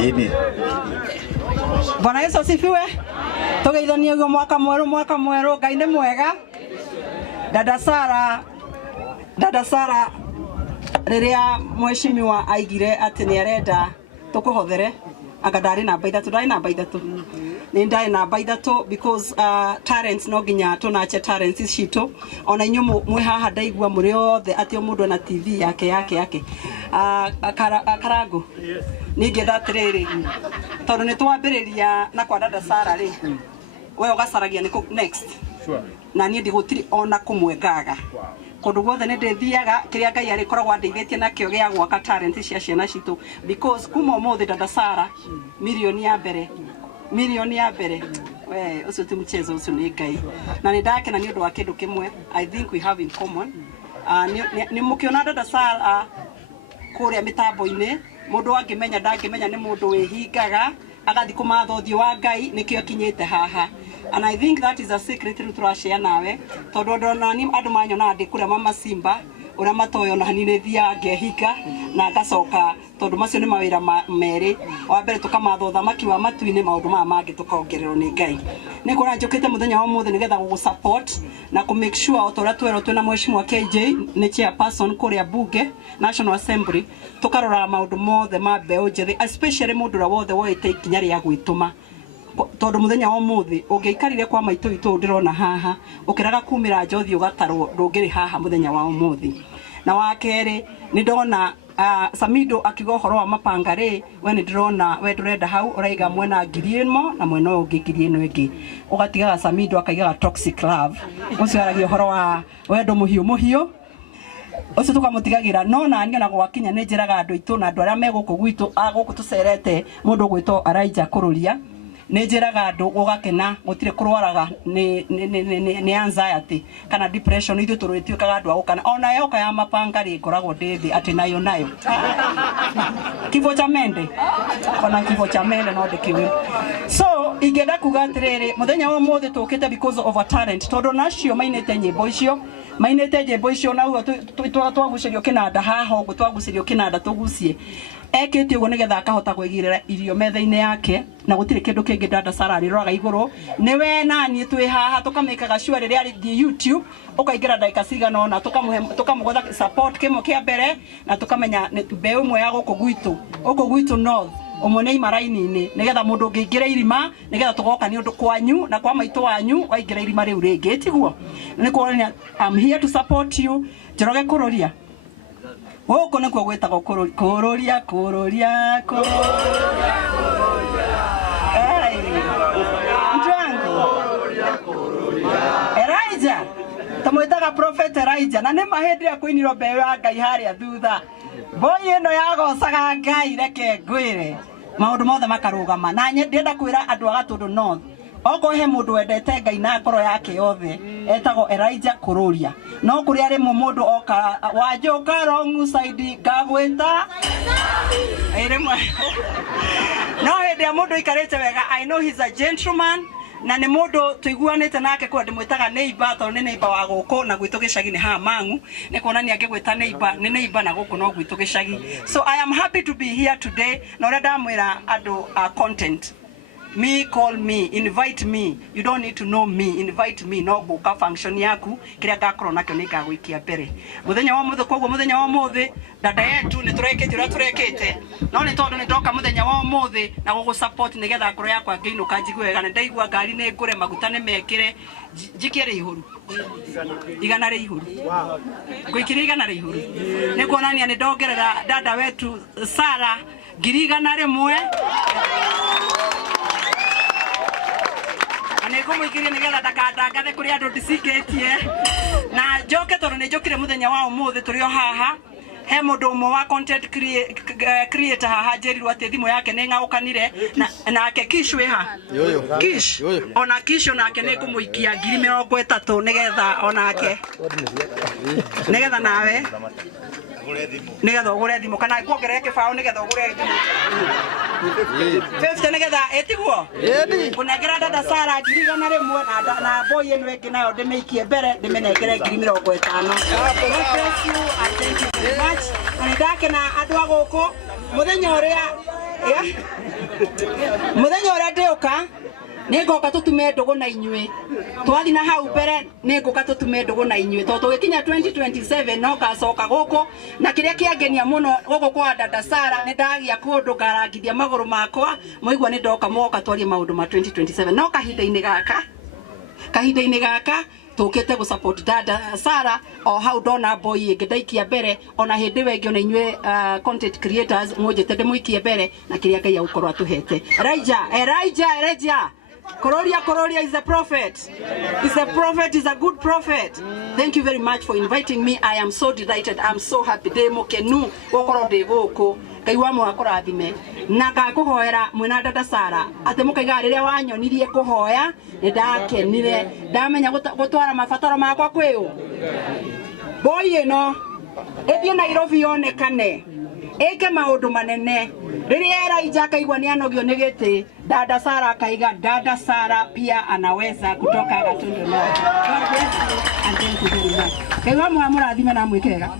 Amen. Bwana Yesu asifiwe. Tugeithanie go mwaka mweru Ngai nĩ mwega. Dada Sara riria mheshimiwa aigire ati ni arenda tukuhothere akadari namba ithatu ni ndari namba ithatu because talents no ginya tunache talents cito ona inyu mwe haha ndaigua muri othe ati o mundu na TV yake Karangu ninge ndatiriri tondu ni twambiriria na kwa Dada Sara ri we ugasaragia ni next sure na ni ndigutiri ona kumwengaga kundu guothe ni ndithiaga kiria Ngai ari koragwo andeithĩtie nakio gia gwaka talent cia ciana citu because kuma umuthi Dada Sara milioni ya mbere we ucio ti mchezo ucio ni Ngai na ni ndakena ni undu wa kindu kimwe I think we have in common ni mukiona Dada Sara kuria mitambo-ini mundu angimenya ndangimenya ni mundu wihingaga agathi kumatha uthio wa Ngai nikio akinyite haha and I think that is a secret turashare nawe tondu ndona ni andu manyona ndi kuria mama Simba uria matoyo na hanine thia ngehinga na ngacoka tondu macio ni mawira meri wa mbere tukamatha uthamaki wa matu-ini maundu maya mangi tukongererwo ni Ngai ni kura njukite muthenya wa muthe nigetha gugu support na ku make sure otora twero twina mheshimiwa KJ ni chairperson kuria bunge National Assembly tukarora maundu mothe ma mbeu njethi especially mundu ra wothe woite ikinya ria gwituma tondu muthenya wa muthi ungeikarire kwa maitu itu ndirona haha ukiraga kumira njothi ugatarwo ndungiri haha muthenya wa muthi na wa keri ni ndona Samido akigo horo wa mapanga ri we ni ndirona we ndurenda hau uraiga mwena ngiri imo na mwena ungi ngiri ino ingi ugatigaga Samido akaigaga toxic love ucio aragio horo wa wendo muhiu ucio tukamutigagira no na ni ona gwakinya ni njiraga andu itu na andu aria meguku gwitu aguku tucerete mundu gwito Elijah Kururia ni njiraga andu ugakena gutire kurwaraga ni anxiety kana depression ithu turituikaga andu agukana ona yoka ya mapanga ri ngoragwo ndithi ati nayo kifo cha mende ona kifo cha mende no ndikiwe so ingenda kuga atiriri muthenya wa mothe tukite because of a talent tondu nacio mainite nyimbo icio na ugo twagucirio kinanda haha ugo twagucirio kinanda tugucie ekete ugo nigetha akahota kwigirira irio metha-ini yake na gutire kindu kingi Dada Sara riroraga iguru niwe nani twi haha tukamikaga sure riria ari YouTube ukaingira ndagika cigana ona tukamugotha support kimo kia mbere na tukamenya mbeu mwe ya guku gwitu north umone imaraini-ini nigetha mundu ungiingira irima nigetha tugoka ni undu kwanyu na kwa maitu wanyu waingira irima riu ringi tiguo ni kuonania I'm here to support you Njoroge Kururia guku nikuo gwitagwo Kururia Elijah tamwitaga prophet Elijah na ni mahindi ya kuiniro mbeu ya Ngai haria thutha boy ino yagocaga Ngai reke ngwire maundu mothe makarugama na ndenda kwira andu agatundu north oko he mundu wendete Ngai na ngoro yake yothe etagwo Elijah Kururia no kuri ari mundu oka wajoka wrong side gagweta iremwe no hindi ya mundu ikarete wega I know he's a gentleman na ni mundu tuiguanite nake kwa ndimwitaga neighbor to ni neighbor wa guku na gwitu gicagi ni ha mangu ni kuonania ngigwita neighbor na guku no gwitu gicagi so I am happy to be here today na ria ndamwira andu content call me invite me you don't need to know me invite me no guka function yaku kiria ngakorwo nakio ni ngagwikia mbere muthenya wa muthe kwoguo muthenya wa muthe dada yetu ni turekete no ni tondu ni ndoka muthenya wa muthe na gugu support nigetha ngoro yakwa ngeinuka njigwe wega ni ndaigua ngari ni ngure maguta ni mekire njikire ihuru igana ri ihuru gwikire igana ri ihuru ni kuonania ni ndongerera dada wetu Sara ngiri igana rimwe nego muikirie nigetha ndakandangathe kuri andu ndicigetie na njoke tondu ni njokire muthenya wa umuthi turio haha he mundu umwe wa content creator haha njerirwo ati thimu yake ni ngaukanire nake Kish wiha Kish ona Kish onake ni ngumuikia 30 nigetha onake nigetha nawe nigetha ugure thimu kana kuongerera kibao nigetha ugure thimu 50 nigetha etiguo kunengera Dada Sara ngiri igana rimwe na boy eno ingi nayo ndimiikie mbere ndimenengere 50. Thank you very much. Ndakena andu aguku muthenya uria muthenya ura ndioka ningoka tutume ndugu na inyui twathi na hau mbere ningoka tutume ndugu na inyui to tugikinya 2027 no gacoka guku na kiria kiangenia muno guku kwa dada Sara ni ndagia kundu ngarangithia maguru makwa muigwa ni ndoka moka twarie maundu ma 2027 no kahinda-ini gaka tukite gu support dada Sara o hau ndona boy ngidaikia mbere ona hindi wengi ona inywe content creators mujite ndimuikie mbere na kiria Ngai agukorwa tuhete. Elijah Kororia is a prophet. Is a good prophet. Thank you very much for inviting me. I am so delighted. I'm so happy. Demo kenu gukoro ndi guku. Ngai wa mwakurathime. Na ngakuhoera mwina dada Sara. Ate mukaiga riria wanyonirie kuhoya ni ndakenire. Ndamenya gutwara mabataro makwa kwiu. Boy ino ethie Nairobi yonekane. Eke maundu manene. Riria Elijah akaigwa ni anogio ni giti, dada Sara akaiga dada Sara pia anaweza kutoka Gatundu. God bless you and thank you very much. Ngai wa mwamurathime na mwikega.